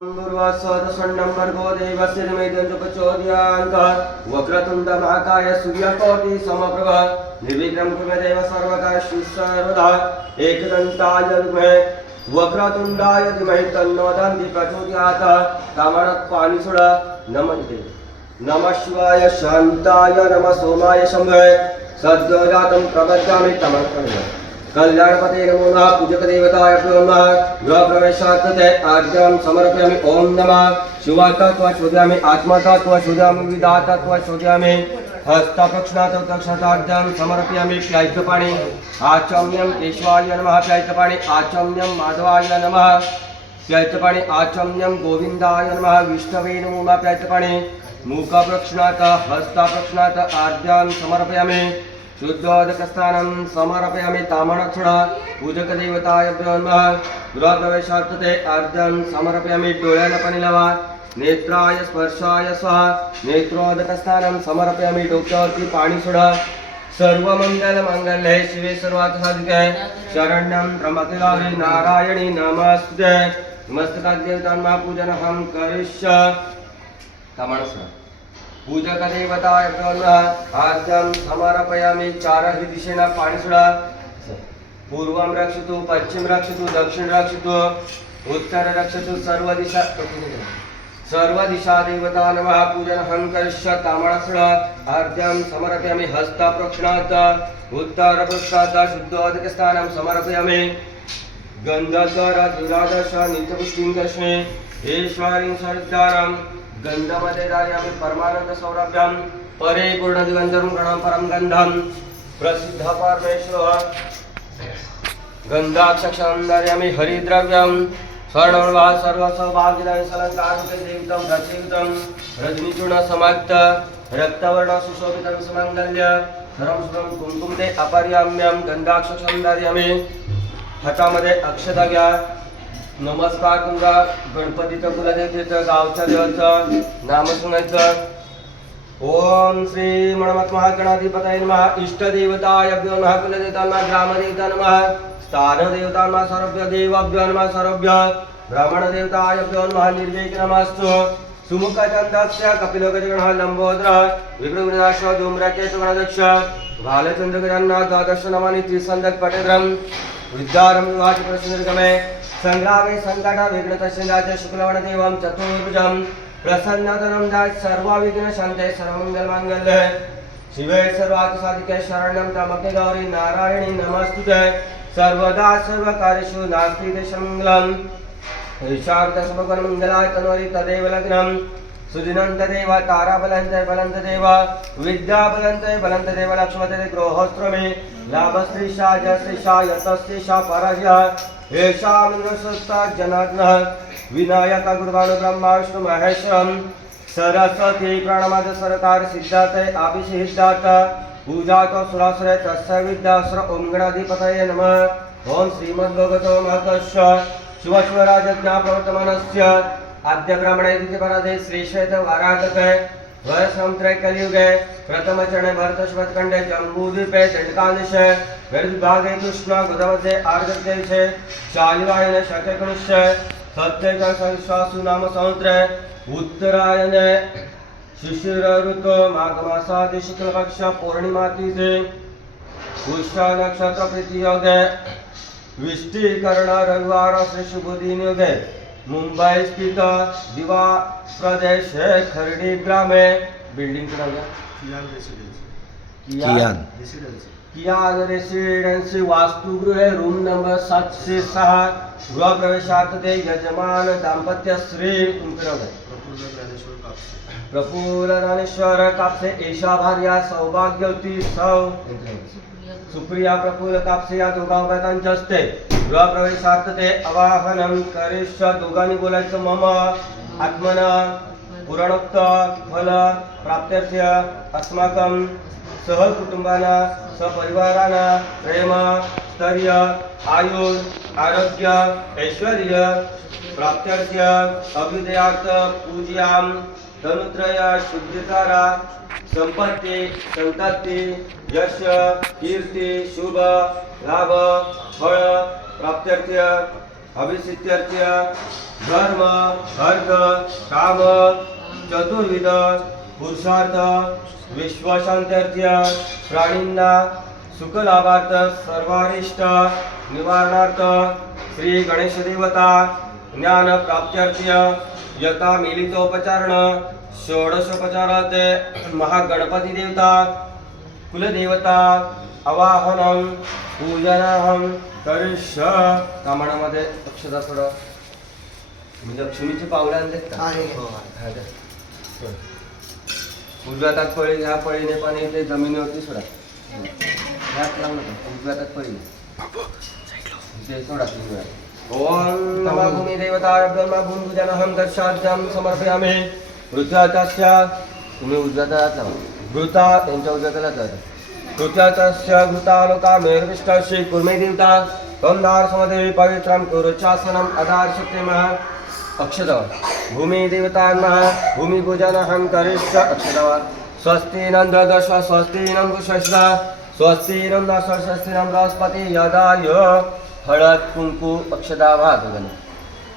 पूर्वस्वदशन्नम्बर्गो देवस्य निमेदञ्जपचोदयान्तः वक्रतुण्ड महाकाय सूर्यकोटि समप्रभ निर्विघ्नं कुर्मदेव सर्वकार्येषु सर्वदा एकदन्ताय विद्महे वक्रतुण्डाय धीमहि तन्नो दन्ति प्रचोदयात् कामणत्पानिसुड नमन्ते नमः शिवाय शान्ताय नमः सोमाय शम्भवे सद्योजातं प्रपद्यामि तमः कल्याणपते नमो नमः पूजक देवताय नमः गृह प्रवेशार्थे आर्घ्यं समर्पयामि ओम नमः शिवतत्व शोधयामि आत्मतत्व शोधयामि विदातत्व शोधयामि हस्तप्रक्षणात् दक्षिणार्घ्यं समर्पयामि प्याय्यपाणि आचम्यं केशवाय नमः प्याय्यपाणि आचम्यं माधवाय नमः प्याय्यपाणि आचम्यं गोविन्दाय नमः विष्णवे नमो नमः प्याय्यपाणि मुखप्रक्षणात् हस्तप्रक्षणात् आर्घ्यं समर्पयामि शुद्धोदकस्थानं समर्पयामि तामणक्षुणा पूजक देवताय नमः गृहप्रवेशार्थे अर्घ्यं समर्पयामि डोळ्यानपणी लावा नेत्राय स्पर्शाय स्वाहा नेत्रोदकस्थानं समर्पयामि डोक्यावरती पाणी सोडा सर्वमंगलमांगल्ये शिवे सर्वार्थसाधिके शरण्यं त्र्यंबके गौरी नारायणी नमस्ते मस्तकात् देवतान्मा पूजनहं करिष्यामि तामणक्षुणा पूजक देवताय नमः आर्घ्यं समर्पयामि चारही दिशेने पाणी सोडा पूर्वं रक्षतु पश्चिम रक्षतु दक्षिण रक्षतु उत्तर रक्षतु सर्व दिशा देवता नमः पूजनहं करिष्यामि तामणक्षुणा आर्घ्यं समर्पयामि हस्तप्रक्षणात् उत्तरपृष्ठात् शुद्धोदकस्थानं समर्पयामि गन्धस्वर दुरादर्श नित्यपुष्टिं दर्शने ईश्वरीं शरद्धारं गंधमध्ये दार्यामि परमानंद सौरभ्यं परे पूर्णदिगंधर्वं गणं परम गंधं प्रसिद्ध परमेश्वर गंधाक्षरं दार्यामि हरिद्रव्यं स्वर्णवर्वा सर्वसौभाग्यदायी अलंकारयुक्तं देवितं प्रतीतं रजनीचूर्ण समाक्त रक्तवर्ण सुशोभितं सुमंगल्य सर्वं शुभं कुंकुमते अपरियाम्यं गंधाक्षरं दार्यामि हातामध्ये अक्षता घ्या नमस्कार तुमका गणपतीचं कुलदेवतेचं गावच्या देवाचं नाम सांगायचं ओम श्री मणमत महागणाधिपतये नमः इष्टदेवताभ्यो नमः कुलदेवतांना ग्रामदेवता नमः स्थानदेवतांना सर्वभ्यो देवाभ्यो नमः सर्वभ्यो ब्राह्मणदेवताभ्यो नमः निर्विघ्नं नमस्तु सुमुखचन्दस्य कपिलगजगणः लम्बोदरः विघ्नविनाश धूम्रकेतुगणदक्ष भालचन्द्रगजन्नाथ द्वादश नमानि त्रिसन्धक पटेन्द्रं विद्यारं विवाच प्रसन्नगमे संग्रामे संकट विघ्नतस्यैव शुक्लवर्णदेवं चतुर्भुजं प्रसन्नतरं दाय सर्वविघ्नशान्ते सर्वमङ्गलमाङ्गल्ये शिवे सर्वार्थसाधिके शरणं त्र्यंबके गौरी नारायणी नमस्तुते सर्वदा सर्वकार्येषु नास्ति देशमङ्गलम् ईशार्थ तनोरि तदेव लग्नं सुदिनं तदेव ताराबलन्ते बलन्तदेव विद्याबलन्ते बलन्तदेव लक्ष्मते गृहोस्त्रमे लाभस्त्रीशा जयस्त्रीशा यतस्त्रीशा परह्यः येषामिन्द्रस्वस्ता जनार्दनः विनायक गुरुभानु ब्रह्मा विष्णु महेश्वरं सरस्वती प्रणमाद सरकार सिद्धार्थे अभिषिद्धार्थ पूजात सुरासुरे तस्य विद्यासुर ओम गणाधिपतये नमः ओम श्रीमद्भगवतो महतस्य शिवश्वराजज्ञा प्रवर्तमानस्य आद्य ब्राह्मणे द्वितीयपराधे श्रीश्वेत वाराहते वर्षमंत्रे कलियुगे प्रथम चरणे भरतशुभखंडे जम्बूद्वीपे दंडकादेशे विभागे कृष्ण गोदावरी आर्द्रदेशे शालिवायने शकेकनिष्ये सत्यजनसहस्रासु नाम संवत्सरे उत्तरायणे शिशिर ऋतु माघ मासादि शुक्ल पक्ष पूर्णिमा तिथि पुष्य नक्षत्र प्रीति योगे विष्टिकरण रविवार श्री शुभ दिन योगे मुंबई स्थित दिवा प्रदेश खर्डी ग्रामे बिल्डिंग कियान रेसिडेन्सी वास्तुगृह रूम नंबर 706 गृह प्रवेशार्थे यजमान दाम्पत्य श्री प्रफुल्ल ज्ञानेश्वर कापसे एषा भार्या सौभाग्यवती सौ सुप्रिया प्रफुल्ल कापसे या दोघांच्या हस्ते गृह प्रवेशार्थे आवाहनं करिष्यामि दोघांनी बोलायचं मम आत्मन पुराणोक्त फल प्राप्त्यर्थ अस्माकं सहकुटुंबाना सपरिवाराना प्रेम स्थैर्य आयुर आरोग्य ऐश्वर्य प्राप्त्यर्थ अभ्युदयार्थ पूज्यां धनुत्रय शुद्धिकारा संपत्ति संतति यश कीर्ति शुभ लाभ फळ प्राप्त्यर्थ अभिसित्यर्च्य धर्म अर्थ काम चतुर्विध पुरुषार्थ विश्वशांत्यर्च्य प्राणींना सुखलाभार्थ सर्वारिष्ट निवारणार्थ श्री गणेश देवता ज्ञान प्राप्त्यर्च्य यथा मिलितोपचारण षोडशोपचारार्थे महागणपती देवता कुलदेवता अवाहनं पूजनाहं करिष्य. कामाणामध्ये अक्षता थोडं म्हणजे लक्ष्मीचे पावले आणलेत का? हा, द्या. उजव्या हातात पळी, ह्या पळीने पण ते जमिनीवरती सोडा. ह्यात लावू नका, उजव्या हातात पळी ते सोडा 3 वेळा. ओम नमः भूमी देवताय ब्रह्मा भूमिपूजनहं दर्शाद्यं समर्पयामि. वृत्यातस्य तुम्ही उजव्या हातात लावा. घृता त्यांच्या उजव्या हाताला लावा. वृत्यातस्य घृतालोकामेर्विष्टस्य कुर्मे देवता तोंडार समदेवी पवित्रं कुरुचासनम् अदार्शक्तिमः. अक्षतः भूमी देवतान्मः भूमिपूजनहं करिष्य. अक्षतः स्वस्ति नंद्रदश स्वस्ति नंदुषश्च स्वस्ति नंदस्वस्ति बृहस्पति यदाय. हळद कुंकू अक्षता वाहतगण.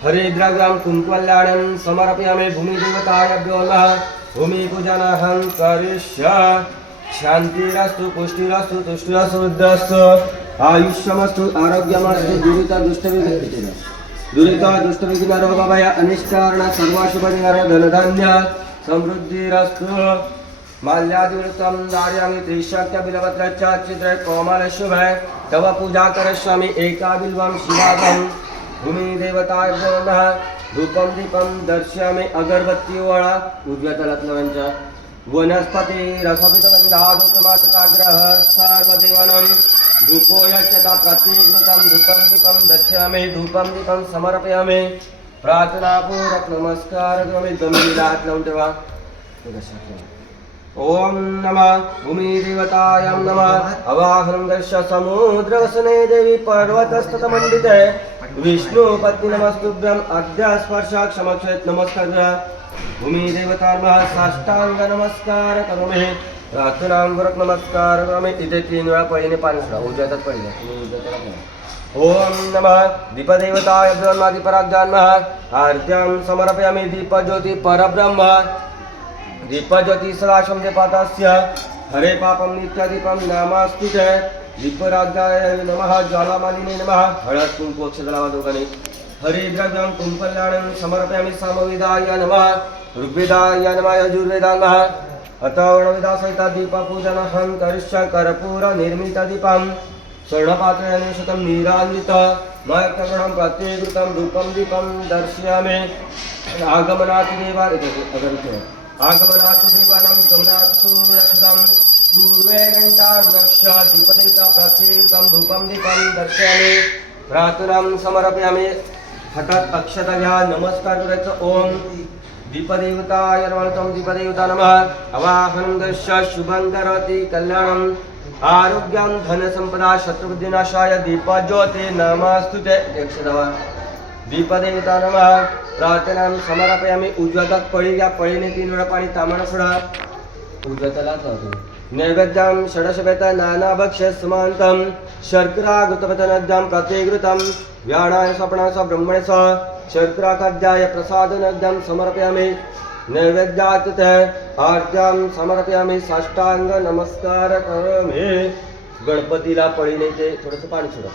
हरिद्रव्यं कुंकुमल्याणं समर्पयामि भूमिदेवताभ्यो नमः. भूमिपूजनहं करिष्य. शांतिरस्तु पुष्टिरस्तु तुष्टिरस्तु वृद्धिरस्तु आयुष्यमस्तु आरोग्यमस्तु दुरित दुष्टविघ्न रोगभय अनिष्टारण सर्वशुभनिवारण धनधान्य समृद्धिरस्तु. माल्यादिवृत्तं धारयामि त्रिशक्त्य बिलपत्रस्य चित्रे कोमलशुभे तव पूजा करिष्यामि एका बिल्वं शिवागं. भूमिदेवताभ्यो नमः. धूपं दीपं दर्शयामि अगरबत्ती वळा उजव्या तलातलवांच्या. वनस्पती रसपितगंधादुतमातकाग्रह सर्वदेवानं धूपो यच्यता प्रतिगृतं धूपं दीपं दर्शयामि धूपं दीपं समर्पयामि. प्रार्थनापूर्वक नमस्कार करोमि. गंभीर हात लावून ठेवा. ओम नमः भूमिदेवताय नमः. अवाहनं दर्श समुद्रवसने देवी पर्वतस्ततमण्डिते विष्णुपत्नी नमस्तुभ्यं. अद्य स्पर्शात् क्षमक्षेत् नमस्कार. भूमिदेवतार्मः साष्टांग नमस्कार करोमि. प्रार्थनापूर्वक नमस्कार करोमि. इथे 3 वेळा पळीने पाणी सोडा. उजव्या हातात पळी द्या. ओम नमः दीपदेवताय ब्रह्मादिपराज्ञान्मः. आर्त्यां समर्पयामि दीपज्योति परब्रह्म. दीपज्योति सदाशं दीपातस्य हरे पापं नित्यदीपं नामास्तुते. दीपराज्ञाय नमः. ज्वालामालिने नमः. हळद कुंकू अक्षता लावा दोघांनी. हरिद्रव्यं कुंकुमल्याणं समर्पयामि. सामवेदाय नमः. ऋग्वेदाय नमः. यजुर्वेदाय नमः. अथर्वणवेदासहित दीपपूजनहं करिष्य. कर्पूर निर्मित दीपं स्वर्णपात्रेण शतं नीरान्वित मयकगणं प्रतिगृतं धूपं दीपं दर्शयामि. आगमनात् देवा आगमनात् देवानां गमनात् रक्षितं. पूर्वे घण्टार्नक्ष्य दीपदेवता प्रतिगृतं धूपं दीपं दर्शयामि. प्रार्थनां समर्पयामि. हातात अक्षता घ्या. नमस्कार करायचं. ओम दीपदेवताय नमः. दीपदेवता नमः. अवाहनं दर्श शुभं करोति कल्याणम् आरोग्यं धनसंपदा शत्रुबुद्धिनाशाय दीपज्योति नमस्तुते. अक्षता दीपदेवता नमः. प्रार्थनां समर्पयामि. उजव्या हातात पळी घ्या. पळीने 3 वेळा पाणी तांबडा सोडा. उजव्या हाताला लावतो. नैवेद्यं षडशपेत नानाभक्ष्य समान्तं शर्करा घृतपतनद्यं प्रतिघृतं व्याणाय स्वप्नास ब्रह्मणे स शर्कराखाद्याय प्रसादनद्यं समर्पयामि. नैवेद्यात् आर्त्यां समर्पयामि. साष्टांग नमस्कार करोमि. गणपतीला पळीने ते थोडंसं पाणी सोडा.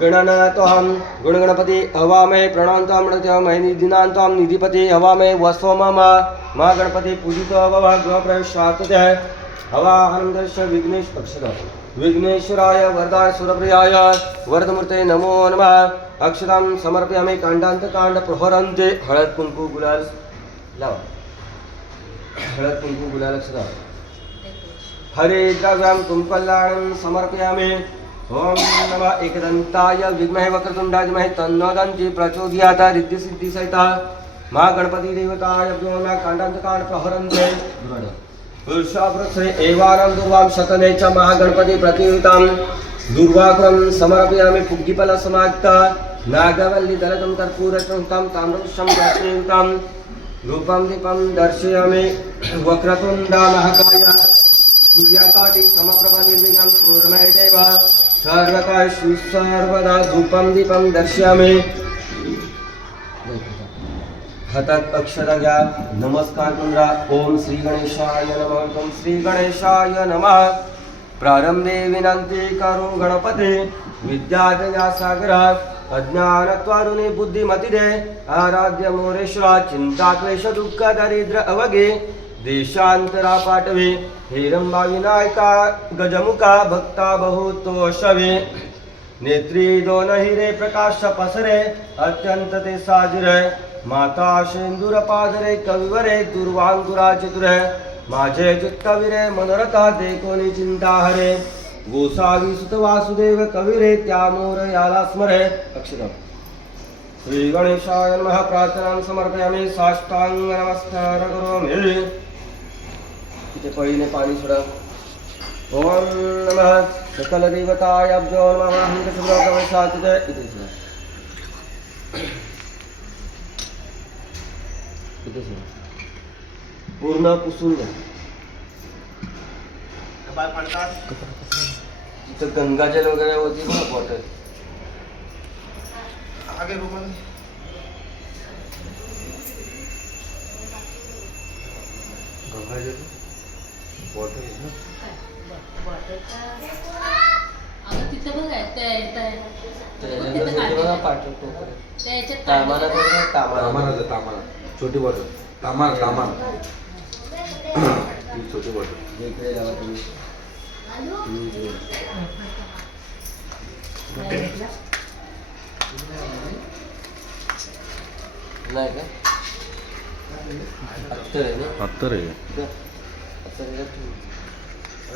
गणनाथोऽहं गुणगणपति हवामहे प्रणवन्तं निधिनान्तं निधिपति हवामहे वस्वमम. महागणपति पूजितो भव. गृहप्रवेशार्थे हवाहनं दर्श विघ्नेश अक्षता विघ्नेश्वराय वरदाय सुरप्रियाय वरदमूर्ते नमो नमः. अक्षतां समर्पयामि. कांडान्तकांड प्रहरन्ते. हळद कुंकू गुलाल लावा. हळद कुंकू गुलाल अक्षता. हरिद्रव्यं कुंकुमल्याणं समर्पयामि. ओम नमः एकदंताय विद्महे वक्रतुंडाय धीमहि तन्नो दन्ति प्रचोदयात्. रिद्धिसिद्धिसहिता महागणपति देवताय नमः. कांडान्तकांड प्रहरन्ते. पुरुषावृत्से एवानं दुर्वां शतने च महागणपति प्रतियुतां दुर्वाकुलं समर्पयामि. पुग्गिफलसमायुक्त नागवल्ली दलतं कर्पूरचूर्णं ताम्रपुष्पं दर्शयन्तं रूपं दीपं दर्शयामि. वक्रतुण्ड महाकाय सूर्यकाटि समप्रभ निर्विघ्नं कुर्मे देव. सर्वकाशु सर्वदा धूपं दीपं दर्शयामि हातात अक्षरा घ्या नमस्कार करा ओम श्री गणेशाय नमः ओम श्री गणेशाय नमः प्रारंभे विनंती करो गणपते विद्यादया सागरा अज्ञानत्वारुणे बुद्धिमतिदे आराध्य मोरेश्वरा चिंता क्लेश दुःख दारिद्र्य अवगे देशांतरा पाठवे हेरंबा विनायका गजमुखा भक्ता बहुतोषवे नेत्री दोन हिरे प्रकाश पसरे अत्यंत ते साजरे माता शेंदूर पादरे कविवरे दुर्वांकुरा चितुरे माझे चित्तविरे मनोरथा ते कोणी चिंता हरे गोसावी सुत वासुदेव कविरे त्या मोर याला स्मरे अक्षरम श्री गणेशाय नमः प्रार्थनां समर्पयामि साष्टांग नमस्कार करोमि इथे पळीने पाणी सोडा ओम नमः सकल देवताय अभ्यो नमः हंत सुब्रह्मण्य इथे सोडा इथे सोडा पूर्ण पुसून घ्या तिथं गंगाजल वगैरे होती ना बॉटल आगे रूम गंगाजल बॉटल ना तिथे बघा तामाना छोटी बॉटल तामाना छोटी बॉटल इकडे लावा तुम्ही नाही का अत्तर आहे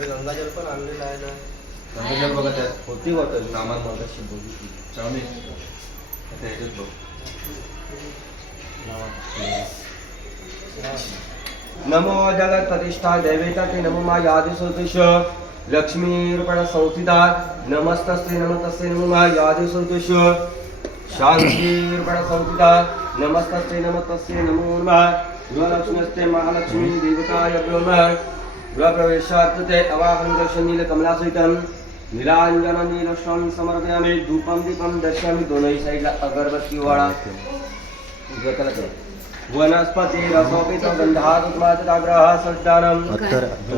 गंगाजल पण आणलेलं आहे ना गंगाजल बघा त्यात होती बॉटल सामान मगाशी बघितली चावणी आता ह्याच्यात बघ नमो जगत प्रतिष्ठा दैवेता ते नमो मा यादिसोतिष लक्ष्मी रूपण संस्थिता नमस्तस्ते नमस्तस्ते नमो मा यादिसोतिष शांती रूपण संस्थिता नमस्तस्ते नमस्तस्ते नमो नमः गृहलक्ष्मीस्ते महालक्ष्मी देवताय नमः गृहप्रवेशार्थे अवाहनं दर्शन नीलकमलासहितं नीलांजन नीलश्रम समर्पयामि धूपं दीपं दर्शयामि दोनों साइडला अगरबत्ती वाळा वनस्पति रसोपित गंधात्माग्रह सज्जानम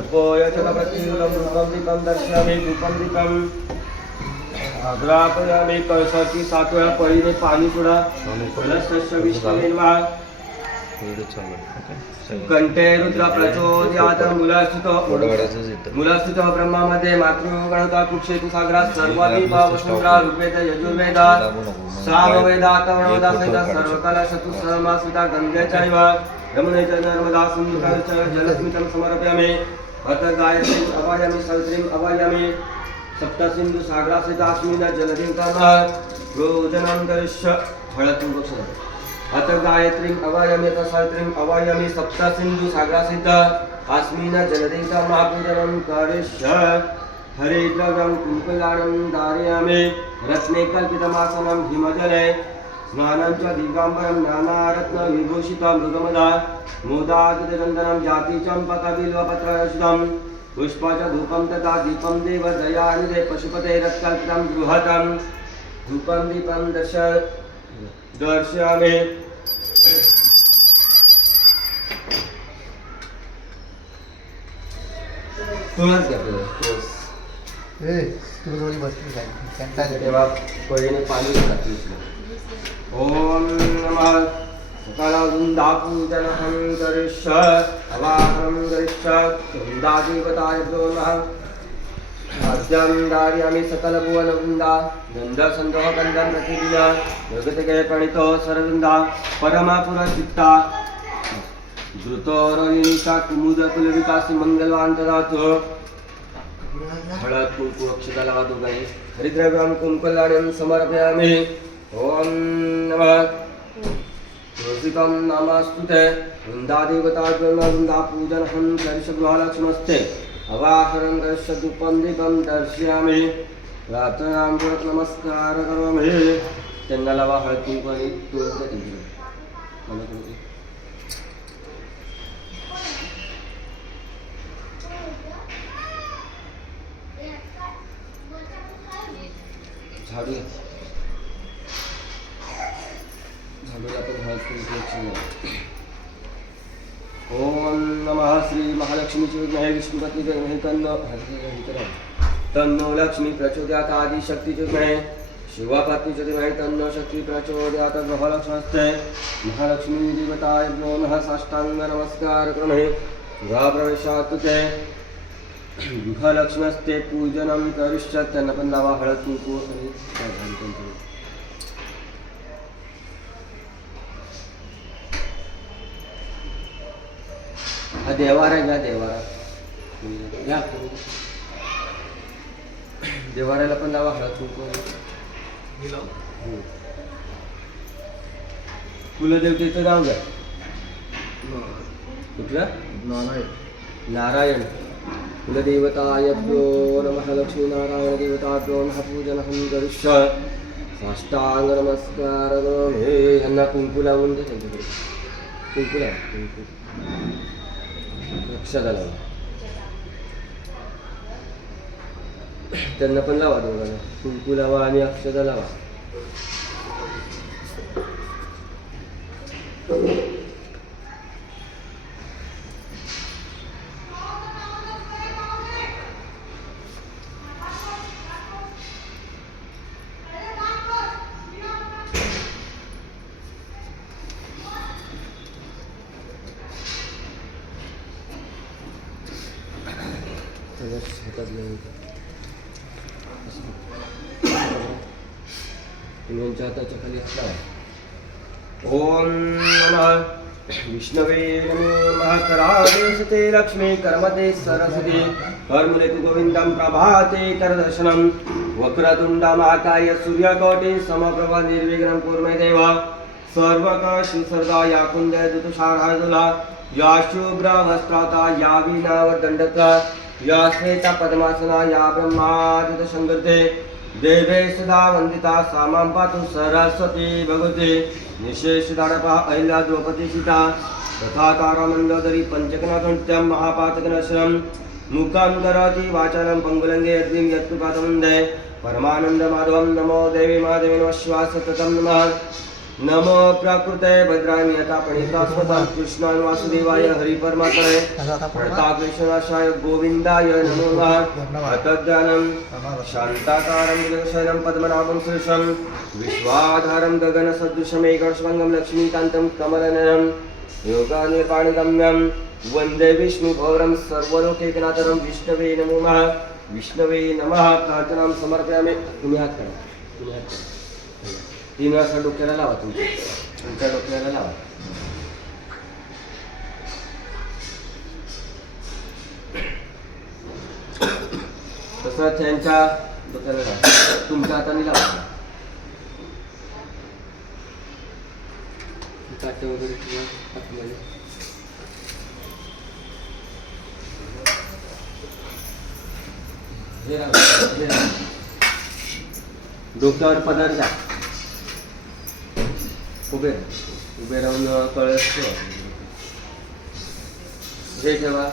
उपयोजकप्रतिरूपं रूपं दीपं दर्शयामि धूपं दीपं अग्रापयामि कळसाची 7 वेळा पळीने पाणी सोडा कलशस्य विष्णुर्वा कंठे रुद्र प्रचोदयात मूलस्थित ब्रह्मामध्ये मातृगणता कुक्षेतु सागरात सर्वादीप वसुंधरा ऋग्वेद यजुर्वेद सामवेदात वनोदासहित सर्वकाला चतुस्सहमासिता गंगेचैव यमुने च नर्मदा सिन्धुः च जलस्मितं समर्पयामि अथ गायत्रीं अवायामि सवित्रीं अवायामि सप्तसिन्धु सागरासहितास्मिन् जलधिं कर्म प्रोजनं करिष्य हळद अथ गायत्रीं अवायामि अथ सावित्रीं अवायामि सप्तसिन्धु सागरासहित अस्मिन् जलधिं महापूजनं करिष्य हरिद्रव्यं कुङ्कुलानं धारयामि रत्ने कल्पितमासनं हिमजले स्नानं च दिव्याम्बरं नानारत्नविभूषितं मृगमदा मोदादितचन्दनं जातिचम्पकबिल्वपत्ररचितं पुष्पच धूपं तथा दीपं देव दयानिधे पशुपते रत्कल्पितं गृहतं धूपं दीपं दर्शयामि तुळस घ्या तुळस तू थोडी बसली काय तेव्हा पळीने पाणी घातलं ओम नमः सकलवृन्दापूजनं करिष्य अवाहनं करिष्य वृन्दादेवताय नमः आद्यं धारयामि सकलभुवनवृन्दा गन्धसन्धोः गन्धं प्रतिदिना जगतके प्रणीतो सरवृन्दा परमापुरचित्ता द्रुतो रोहिणीचा कुमुदकुलविकासी मंगलवान ददातु हळद कुंकू अक्षता लावा दोघांनी हरिद्रव्यं कुंकुलानं समर्पयामि ओम नमः तुलसीतं नमस्तुते वृन्दादेवतापूजनं करिष्य गृहलक्ष्मस्ते अवाहनं करिष्य धूपं दीपं दर्शयामि प्रार्थनां नमस्कार करोमि त्यांना लावा हळद कुंकू आणि तुळस ओम नमः श्री महालक्ष्मीचे विघ्नहे विष्णुपती विघ्नहे तन्नो लक्ष्मी प्रचोदयात आदि शक्तीचे विघ्नहे शिवपत्नीचे विघ्नहे तन्नो शक्ती प्रचोदयात गृहलक्ष्मस्ते महालक्ष्मी देवताय नमः साष्टांग नमस्कार क्रमे गृहप्रवेशात ते गृहलक्ष्मस्ते पूजनं करिष्यत्. त्यांना पण लावा हळद कुंकू आणि काय झालं त्यांचं. हा देवारा घ्या देवारा घ्या देवाऱ्याला पण लावा हळद कुंकू. कुलदेवतेचं नाव घ्या. कुठलं नारायण. कुलदेवतायभ्यो नमः लक्ष्मी नारायण देवताभ्यो नमः पूजनं करिष्य. साष्टांग नमस्कार हे यांना कुंकू लावून दे. त्यांच्याकडे कुंकू लावा. कुंकू अक्षदा लावा. त्यांना पण लावा. दोघांना कुंकू लावा आणि अक्षदा लावा. यांच्या हाताच्या खाली असला. ओम नमः विष्णवे नमः करादेशते लक्ष्मी कर्मते सरस्वती कर्मुले तु गोविंदं प्रभाते करदर्शनं वक्रतुण्डमहाकाय सूर्यकोटि समप्रभ निर्विघ्नं कुरु मे देव. सर्वकार्येषु या कुन्दे ऋतुषाराधुला या शुभ्रवस्त्राता या वीणावदण्डता या श्वेता पद्मासना या ब्रह्मादित संगते देवे सदा वंदिता सामां पातु सरस्वती भगवते. निशेष दाडपा अहिल्या द्रौपदी सीता तथा तारामंडोदरी पंचकनाथोट्यं महापातकनाशनं मुखं करोति वाचालं पंगुलंगे यद्विं यत्कृपातमन्दे परमानंद माधवं. नमो देवी महादेवी नमः शिवाय सततं नमः. नमो प्रकृते भद्राणि यथा प्रणीतास्पदं कृष्णाय वासुदेवाय हरिपरमात्मने कृष्णनाशाय गोविंदाय नमो नमः. अतज्ञानं शान्ताकारं विजयशयनं पद्मनाभं सुरेशं विश्वाधारं गगनसदृशमेकश्वङ्गं लक्ष्मीकान्तं कमलनयनं योगानिर्वाणगम्यं वन्दे विष्णुभौरं सर्वलोकैकनाथं. विष्णवे नमो नमः. विष्णवे नमः. प्रार्थनां समर्पयामि. तुम्ही हात करा. तुम्ही हात करा. 3 वेळा डोक्याला लावा. तुमच्या डोक्याला लावा. तसं त्यांच्या डोक्याला लावा. तुमच्या हाताने लावा. काटे वगैरे ठेवा हातमध्ये. हे राहा. डोक्यावर पदर द्या. उभे राहून कळस ठेवा. हे ठेवा.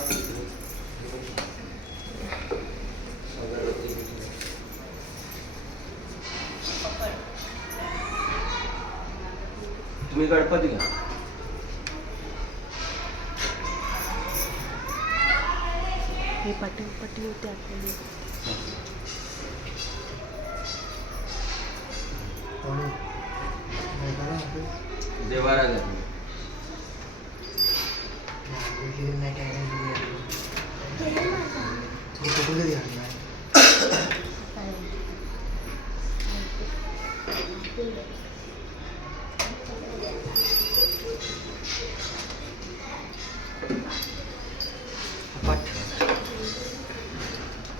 तुम्ही गणपती घ्या. हे पटी होते आपल्याला. देवारा घ्या.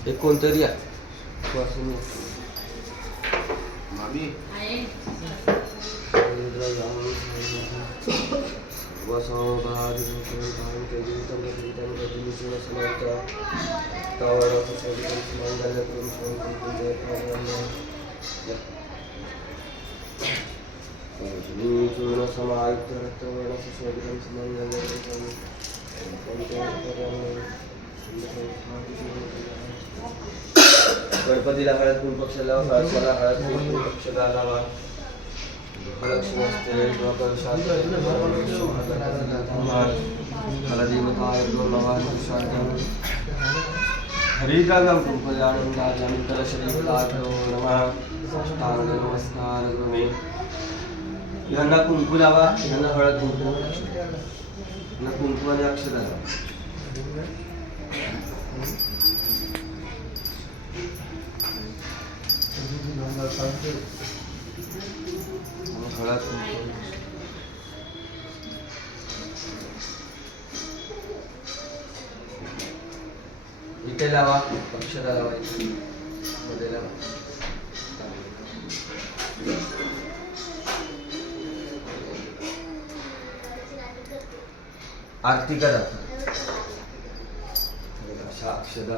एक कोणतरी या. मामी गणपतीला हळद कुंकू पक्षाला हळद मला हळद कुंकू पक्षाला लावा. फलक्षणस्ते द्वादशास्ते फलदेवताय नमः शान्तं हरिद्राव्यां कुम्भजानन्दाजं कलशदेवताभ्यो नमः साष्टांग नमस्कार करोमि ह्यांना कुंकू लावा ह्यांना हळद कुंकू ह्यांना कुंकू आणि अक्षता लावा हळद कुंकू इथे लावा अक्षता लावा इथे मध्ये लावा आरती करा अशा अक्षता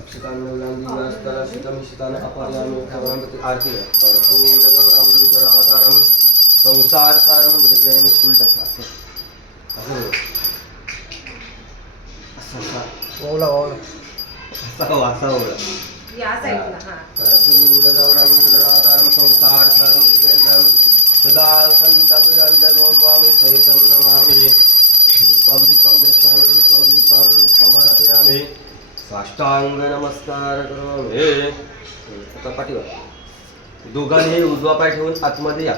अक्षतांस्तरा शीतमिशितान अपर्यामी खबरं आरती करा कर्पूरगौरं गणाकारं संसार सारं म्हणजे काही उलट असं असं असं ओला ओला असा ओळख या साईडला हा कर्पूरगौरं गणाकारं संसार सारं केंद्रं सदा सन्तं वामि सहितं नमामि दीपं दीपं दर्शयामि दीपं दीपं समर्पयामि साष्टांग नमस्कार करोमि आता पाठीवर दोघांनी उजवा पाय ठेवून आतमध्ये या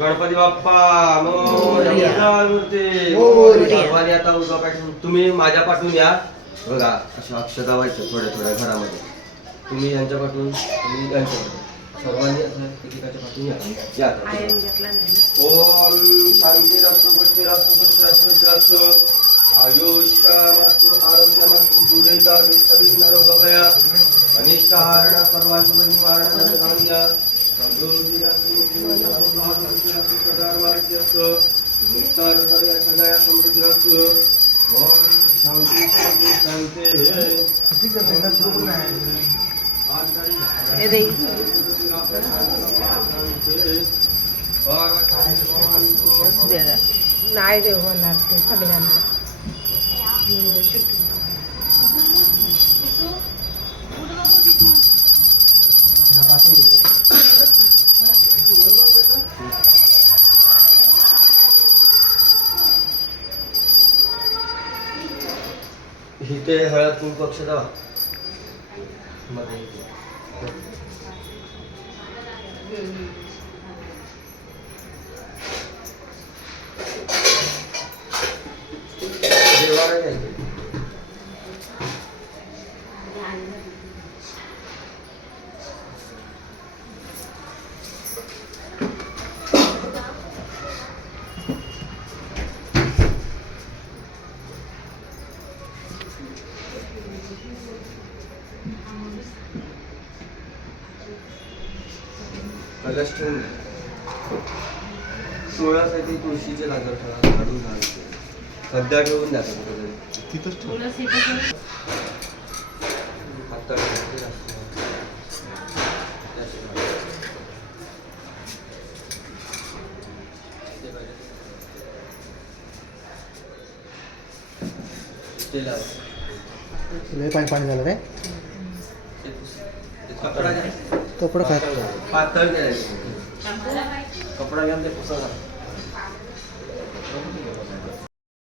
गणपती बाप्पा मोरया सर्वांनी आता उजवा पाय ठेवून तुम्ही माझ्या पाठून या बघा अशा अक्षता व्हायचं थोड्या थोड्या घरामध्ये तुम्ही यांच्या पाठून तुम्ही यांच्या पाठून सर्वांनी एकेकाच्या पाठून या आयन घेतला नाही ना ओम शांतिरस्तु पुष्टिरस्तु सुष्ठिरस्तु आयुष्यमस्तु आरोग्यमस्तु दुरिता दुष्टविघ्नरोगभय अनिष्टहारण सर्वाशुभ निवारण धनधान्य समृद्धिरस्तु सदार्वाच्यस्तु उत्तरोत्तरयशदय समृद्धिरस्तु ओम शांति शांति शांति ठीक आहे मेहनत सुरू नाही हे दे नाही रे होणार ते सगळ्यांना इथे हळद कुंकू अक्षता देवाला घ्यायचे कलश ठेवून 16साठी तुळशीचे लागल काढून घालायचे सध्या ठेवून द्या तिथंच ठेव आता ते लावा. लय पाणी पाणी झालं काय कपडा घ्या. कपडा काय पातळ करायचं कपडा घ्या ते पुसा